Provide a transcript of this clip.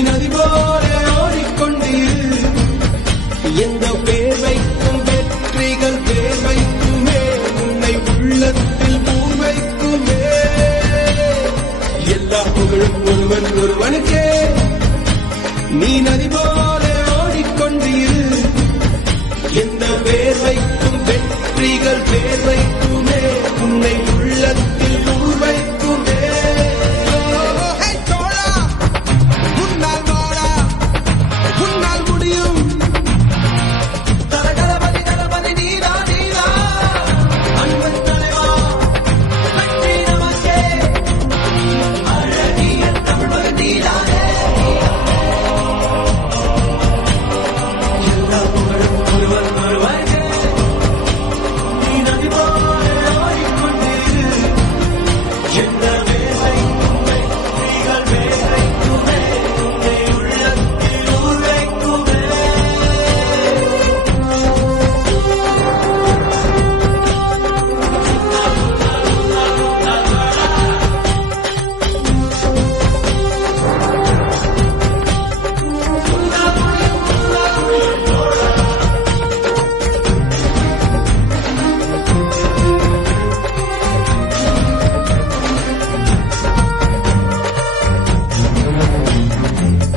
நதி போல ஓடிக்கொண்டீர். எந்த பேர் வைக்கும் வெற்றிகள் பேர் வைக்குமே, உன்னை உள்ளத்தில் பூர் வைக்குமே. எல்லா புகழும் ஒருவன் ஒருவனுக்கே. நீ நதி போல ஓடிக்கொண்டீர். எந்த பேர் வைக்கும் வெற்றிகள் பேர் வைக்குமே, உன்னை